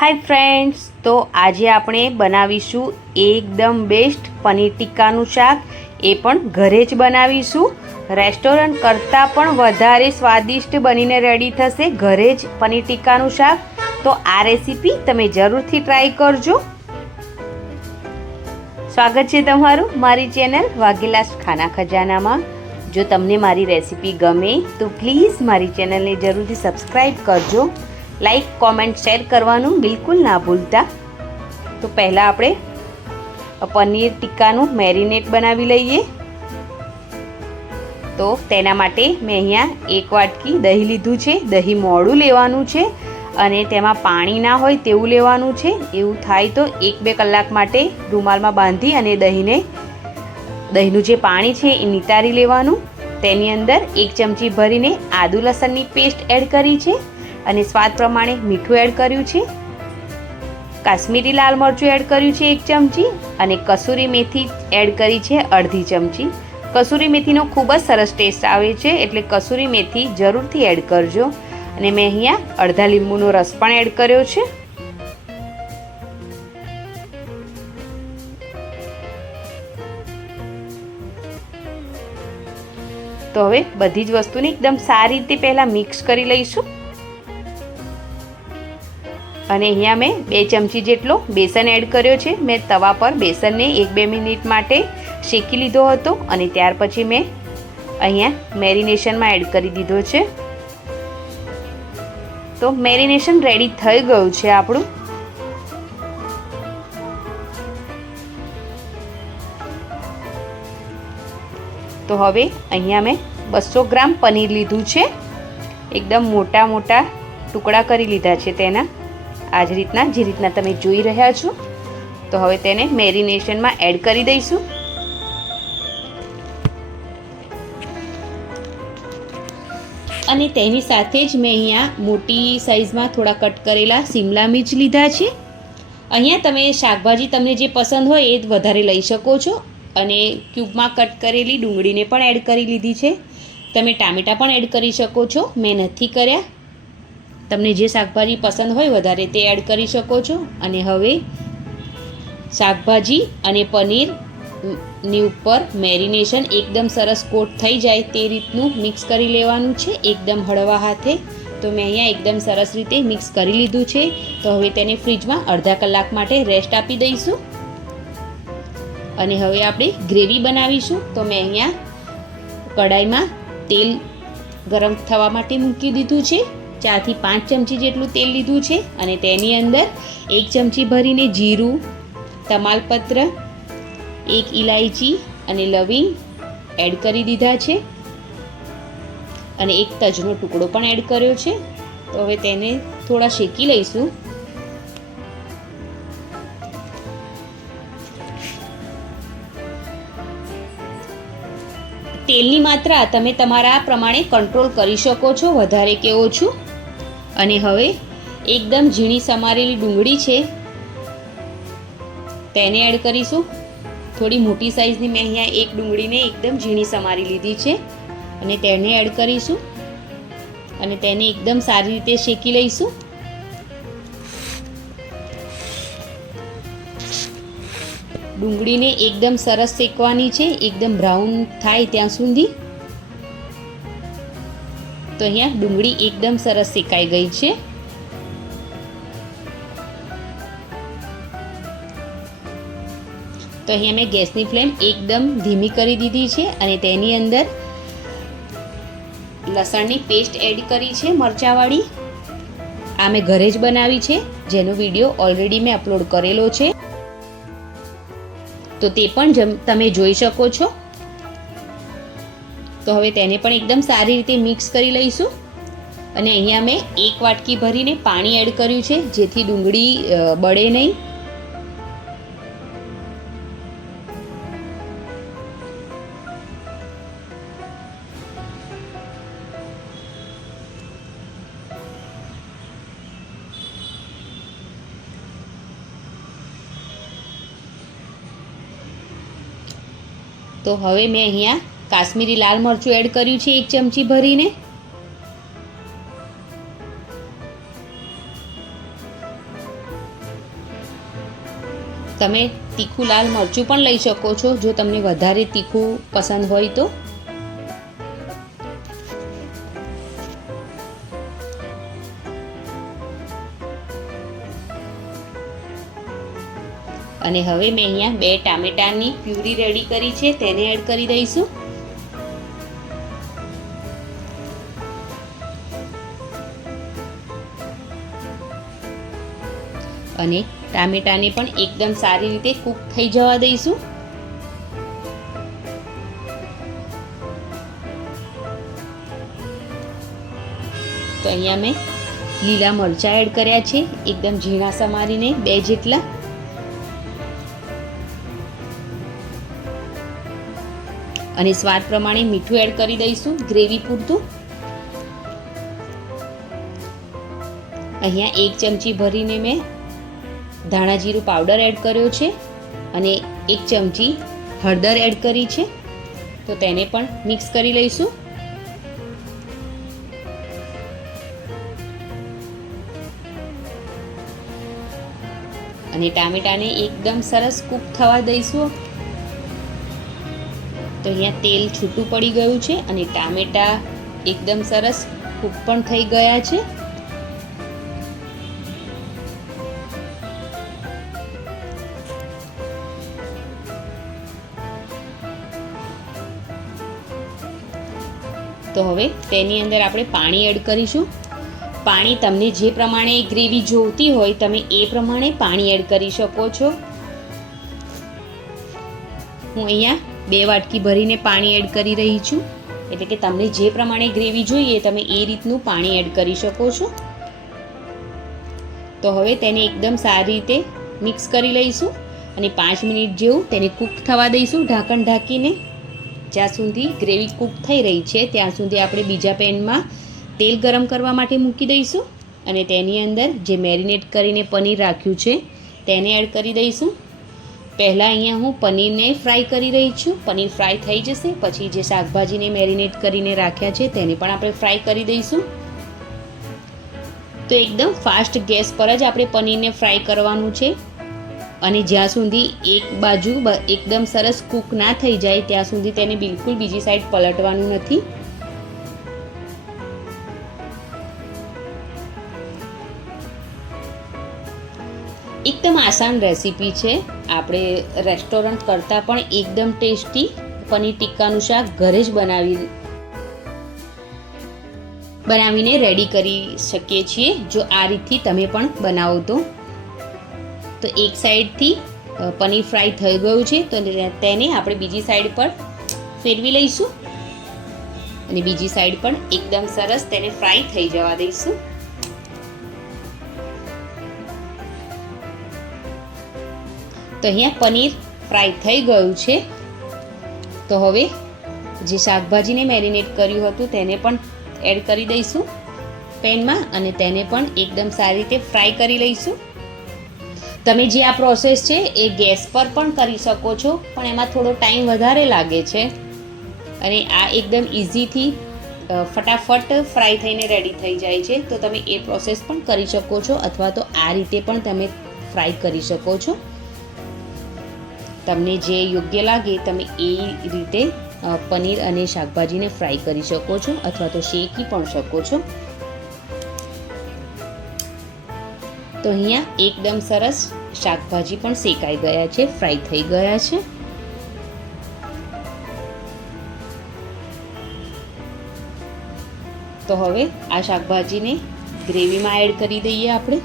Hi friends, तो आज આપણે બનાવીશું એકદમ બેસ્ટ પનીર ટિક્કાનું શાક। એ પણ ઘરે જ બનાવીશું। રેસ્ટોરન્ટ કરતાં પણ વધારે સ્વાદિષ્ટ બનીને રેડી થશે ઘરે જ પનીર ટિક્કાનું શાક। તો આ રેસીપી તમે જરૂરથી ટ્રાય કરજો। સ્વાગત છે તમારું મારી ચેનલ વાઘેલાસ ખાના ખજાનામાં। જો તમને મારી રેસીપી ગમે તો પ્લીઝ મારી ચેનલને જરૂરથી સબસ્ક્રાઈબ કરજો। लाइक कॉमेंट शेर करवानुं बिल्कुल ना भूलता। तो पहला आपणे पनीर टिक्कानुं मेरिनेट बनावी लईए। तो तेना माटे मैं अहींया 1 वाटकी दही लीधुं छे। दही मोडुं लेवानुं छे अने तेमां पाणी ना होय तेवुं लेवानुं छे। एवुं थाय तो 1-2 कलाक माटे रूमालमां बांधी अने दहीनुं जे पाणी छे ए नितारी लेवानुं। तेनी अंदर 1 चमची भरीने आदु लसणनी पेस्ट एड करी छे અને સ્વાદ પ્રમાણે મીઠું એડ કર્યું છે। કાશ્મીરી લાલ મરચું એડ કર્યું છે 1 ચમચી અને કસૂરી મેથી એડ કરી છે અડધી ચમચી। કસૂરી મેથીનો ખૂબ જ સરસ ટેસ્ટ આવે છે એટલે કસૂરી મેથી જરૂરથી એડ કરજો। અને મેં અહીંયા અડધા લીંબુનો રસ પણ એડ કર્યો છે। તો હવે બધી જ વસ્તુને એકદમ સારી રીતે પહેલા મિક્સ કરી લઈશું। અને અહીંયા મેં 2 ચમચી જેટલો બેસન એડ કર્યો છે। મેં તવા પર બેસનને 1-2 મિનિટ માટે શેકી લીધો હતો અને ત્યાર પછી મેં અહીંયા મેરિનેશનમાં એડ કરી દીધો છે। તો મેરિનેશન રેડી થઈ ગયું છે આપણું। તો હવે અહીંયા મેં 200 ગ્રામ પનીર લીધું છે। એકદમ મોટા મોટા ટુકડા કરી લીધા છે તેના। આ જ રીતના જે રીતના તમે જોઈ રહ્યા છો। તો હવે તેને મેરિનેશનમાં એડ કરી દઈશું। અને તેની સાથે જ મેં અહીંયા મોટી સાઈઝમાં થોડા કટ કરેલા શિમલા મિર્ચ લીધા છે। અહીંયા તમે શાકભાજી તમને જે પસંદ હોય એ જ વધારે લઈ શકો છો। અને ક્યુબમાં કટ કરેલી ડુંગળીને પણ એડ કરી લીધી છે। તમે ટામેટાં પણ એડ કરી શકો છો, મેં નથી કર્યા। તમને જે શાકભાજી પસંદ હોય વધારે તે એડ કરી શકો છો। અને હવે શાકભાજી અને પનીરની ઉપર મેરિનેશન એકદમ સરસ કોટ થઈ જાય તે રીતનું મિક્સ કરી લેવાનું છે એકદમ હળવા હાથે। તો મેં અહીંયા એકદમ સરસ રીતે મિક્સ કરી લીધું છે। તો હવે તેને ફ્રીજમાં અડધા કલાક માટે રેસ્ટ આપી દઈશું। અને હવે આપણે ગ્રેવી બનાવીશું। તો મેં અહીંયા કઢાઈમાં તેલ ગરમ થવા માટે મૂકી દીધું છે। 4 થી 5 ચમચી જેટલું તેલ લીધું છે અને તેની અંદર 1 ચમચી ભરીને જીરું, તમાલપત્ર, 1 ઇલાયચી અને લવિંગ એડ કરી દીધા છે અને 1 તજનો ટુકડો પણ એડ કર્યો છે। તો હવે તેને થોડા શેકી લઈશું। તેલની માત્રા તમે તમારા પ્રમાણે કંટ્રોલ કરી શકો છો, વધારે કે ઓછું। અને હવે એકદમ ઝીણી સમારેલી ડુંગળી છે તેને એડ કરીશું। થોડી મોટી સાઈઝની મેં અહીંયા એક ડુંગળીને એકદમ ઝીણી સમારી લીધી છે અને તેને એડ કરીશું અને તેને એકદમ સારી રીતે શેકી લઈશું। ડુંગળીને એકદમ સરસ શેકવાની છે, એકદમ બ્રાઉન થાય ત્યાં સુધી। તો અહીંયા ડુંગળી એકદમ સરસ શેકાઈ ગઈ છે। તો અહીંયા મેં ગેસની ફ્લેમ એકદમ ધીમી કરી દીધી છે અને તેની અંદર લસણની પેસ્ટ એડ કરી છે મરચાંવાળી। આ મેં ઘરે જ બનાવી છે જેનો વિડીયો ઓલરેડી મેં અપલોડ કરેલો છે, તો તે પણ તમે જોઈ શકો છો। તો હવે તેને પણ એકદમ સારી રીતે મિક્સ કરી લઈશું। અને અહીંયા મેં 1 વાટકી ભરીને પાણી એડ કર્યું છે જેથી ડુંગળી બળે નહીં। તો હવે મેં અહીંયા કાશ્મીરી લાલ મરચું એડ કર્યું છે 1 ચમચી ભરીને। તમે તીખું લાલ મરચું પણ લઈ શકો છો જો તમને વધારે તીખું પસંદ હોય તો. અને હવે મેં અહીંયા 2 ટામેટાની પ્યુરી રેડી કરી છે, તેને એડ કરી દઈશું. અને ટામેટાને પણ એકદમ સારી રીતે કૂક થઈ જવા દઈશું. તો અહીંયા મેં લીલા મરચાં એડ કર્યા છે, એકદમ ઝીણા સમારીને 2 જેટલા. અને સ્વાદ પ્રમાણે મીઠું એડ કરી દઈશું ગ્રેવી પૂરતું. અહીંયા 1 ચમચી ભરીને મેં ધાણા જીરું પાવડર એડ કર્યો છે અને 1 ચમચી હળદર એડ કરી છે. તો તેને પણ મિક્સ કરી લઈશું. અને ટામેટાને એકદમ સરસ કૂક થવા દઈશું. તો અહીંયા તેલ છૂટું પડી ગયું છે અને ટામેટા એકદમ સરસ કૂક પણ થઈ ગયા છે. તો હવે તેની અંદર આપણે પાણી એડ કરીશું. પાણી તમને જે પ્રમાણે ગ્રેવી જોઈતી હોય તમે એ પ્રમાણે પાણી એડ કરી શકો છો. હું અહીંયા 2 વાટકી ભરીને પાણી એડ કરી રહી છું, એટલે કે તમને જે પ્રમાણે ગ્રેવી જોઈએ તમે એ રીતનું પાણી એડ કરી શકો છો. તો હવે તેને એકદમ સારી રીતે મિક્સ કરી લઈશું અને 5 મિનિટ જેવું તેને કૂક થવા દઈશું ઢાંકણ ઢાંકીને. જ્યાં સુધી ગ્રેવી કૂક થઈ રહી છે ત્યાં સુધી આપણે બીજા પેનમાં તેલ ગરમ કરવા માટે મૂકી દઈશું અને તેની અંદર જે મેરિનેટ કરીને પનીર રાખ્યું છે તેને એડ કરી દઈશું. પહેલાં અહીંયા હું પનીરને ફ્રાય કરી રહી છું. પનીર ફ્રાય થઈ જશે પછી જે શાકભાજીને મેરિનેટ કરીને રાખ્યા છે તેને પણ આપણે ફ્રાય કરી દઈશું. તો એકદમ ફાસ્ટ ગેસ પર જ આપણે પનીરને ફ્રાય કરવાનું છે અને જ્યાં સુધી એક બાજુ એકદમ સરસ કૂક ના થઈ જાય ત્યાં સુધી તેને બિલકુલ બીજી સાઈડ પલટવાનું નથી. એકદમ આસાન રેસીપી છે. આપણે રેસ્ટોરન્ટ કરતાં પણ એકદમ ટેસ્ટી પનીર ટિક્કાનું શાક ઘરે જ બનાવીને રેડી કરી શકીએ છીએ જો આ રીતથી તમે પણ બનાવો તો. તો એક સાઈડથી પનીર ફ્રાય થઈ ગયું છે તો તેને આપણે બીજી સાઈડ પર ફેરવી લઈશું અને બીજી સાઈડ પણ એકદમ સરસ તેને ફ્રાય થઈ જવા દઈશું. તો અહીંયા પનીર ફ્રાય થઈ ગયું છે. તો હવે જે શાકભાજીને મેરિનેટ કર્યું હતું તેને પણ એડ કરી દઈશું પેનમાં અને તેને પણ એકદમ સારી રીતે ફ્રાય કરી લઈશું. તમે જે આ પ્રોસેસ છે એ ગેસ પર પણ કરી શકો છો પણ એમાં થોડો ટાઈમ વધારે લાગે છે અને આ એકદમ ઇઝીથી ફટાફટ ફ્રાય થઈને રેડી થઈ જાય છે. તો તમે એ પ્રોસેસ પણ કરી શકો છો અથવા તો આ રીતે પણ તમે ફ્રાય કરી શકો છો. તમને જે યોગ્ય લાગે તમે એ રીતે પનીર અને શાકભાજીને ફ્રાય કરી શકો છો અથવા તો શેકી પણ શકો છો. તો અહીંયા એકદમ સરસ શાકભાજી પણ શેકાઈ ગયા છે, ફ્રાય થઈ ગયા છે. તો હવે આ શાકભાજીને ગ્રેવીમાં એડ કરી દઈએ આપણે.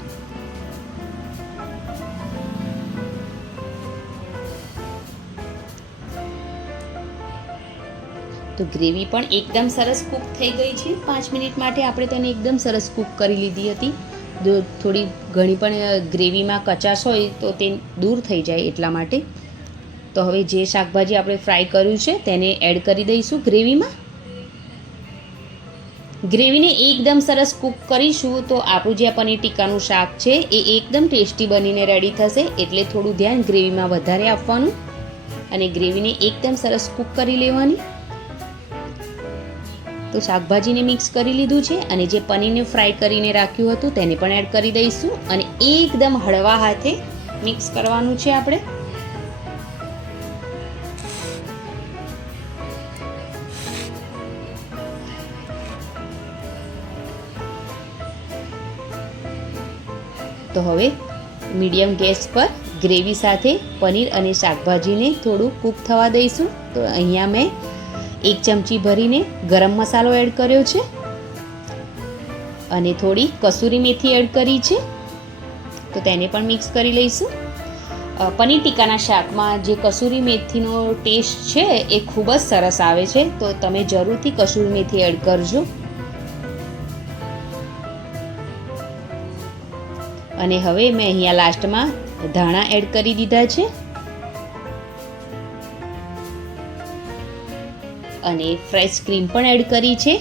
તો ગ્રેવી પણ એકદમ સરસ કૂક થઈ ગઈ છે. 5 મિનિટ માટે આપણે તેને એકદમ સરસ કૂક કરી લીધી હતી. થોડી ઘણી પણ ગ્રેવીમાં કચાશ હોય તો તે દૂર થઈ જાય એટલા માટે. તો હવે જે શાકભાજી આપણે ફ્રાય કર્યું છે તેને એડ કરી દઈશું ગ્રેવીમાં. ગ્રેવીને એકદમ સરસ કૂક કરીશું તો આપણું જે પનીર ટિક્કાનું શાક છે એ એકદમ ટેસ્ટી બનીને રેડી થશે. એટલે થોડું ધ્યાન ગ્રેવીમાં વધારે આપવાનું અને ગ્રેવીને એકદમ સરસ કૂક કરી લેવાની. તો શાકભાજીને મિક્સ કરી લીધું છે અને જે પનીરને ફ્રાય કરીને રાખ્યું હતું તેને પણ એડ કરી દઈશું અને એકદમ હળવા હાથે મિક્સ કરવાનું છે આપણે. તો હવે મીડિયમ ગેસ પર ગ્રેવી સાથે પનીર અને શાકભાજીને થોડું કૂક થવા દઈશું. તો અહીંયા મેં 1 ચમચી ભરીને ગરમ મસાલો એડ કર્યો છે અને થોડી કસૂરી મેથી એડ કરી છે. તો તેને પણ મિક્સ કરી લઈશું. પનીર ટીક્કાના શાકમાં જે કસૂરી મેથીનો ટેસ્ટ છે એ ખૂબ જ સરસ આવે છે, તો તમે જરૂરથી કસૂરી મેથી એડ કરજો. અને હવે મેં અહીંયા લાસ્ટમાં ધાણા એડ કરી દીધા છે અને ફ્રેશ ક્રીમ પણ એડ કરી છે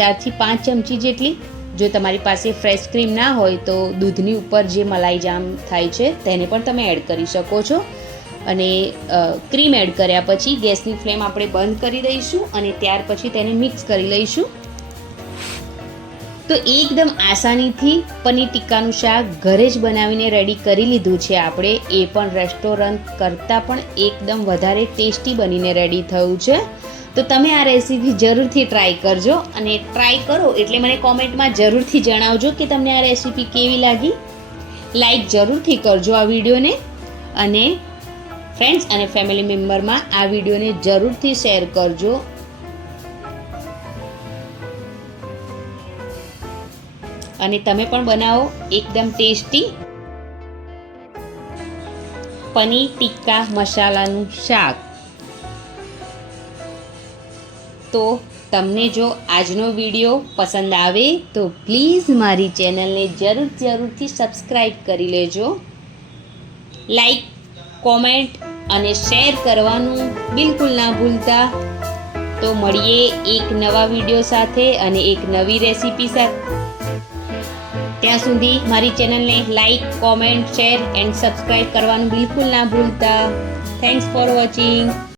4 થી 5 ચમચી જેટલી. જો તમારી પાસે ફ્રેશ ક્રીમ ના હોય તો દૂધની ઉપર જે મલાઈ જામ થાય છે તેને પણ તમે એડ કરી શકો છો. અને ક્રીમ એડ કર્યા પછી ગેસની ફ્લેમ આપણે બંધ કરી દઈશું અને ત્યાર પછી તેને મિક્સ કરી લઈશું. તો એકદમ આસાનીથી પનીર ટિક્કાનું શાક ઘરે જ બનાવીને રેડી કરી લીધું છે આપણે. એ પણ રેસ્ટોરન્ટ કરતાં પણ એકદમ વધારે ટેસ્ટી બનીને રેડી થયું છે. તો તમે આ રેસીપી જરૂરથી ટ્રાય કરજો અને ટ્રાય કરો એટલે મને કોમેન્ટમાં જરૂરથી જણાવજો કે તમને આ રેસીપી કેવી લાગી. લાઈક જરૂરથી કરજો આ વિડીયોને અને ફ્રેન્ડ્સ અને ફેમિલી મેમ્બરમાં આ વિડીયોને જરૂરથી શેર કરજો. અને તમે પણ બનાવો એકદમ ટેસ્ટી પનીર ટિક્કા મસાલાનું શાક. તો તમને જો આજનો વિડીયો પસંદ આવે તો પ્લીઝ મારી ચેનલને જરૂરથી સબસ્ક્રાઈબ કરી લેજો. લાઈક, કોમેન્ટ અને શેર કરવાનું બિલકુલ ના ભૂલતા. તો મળીએ એક નવા વિડીયો સાથે અને એક નવી રેસીપી સાથે. ત્યાં સુધી મારી ચેનલને like, comment, share and subscribe કરવાનું બિલકુલ ના ભૂલતા. Thanks for watching.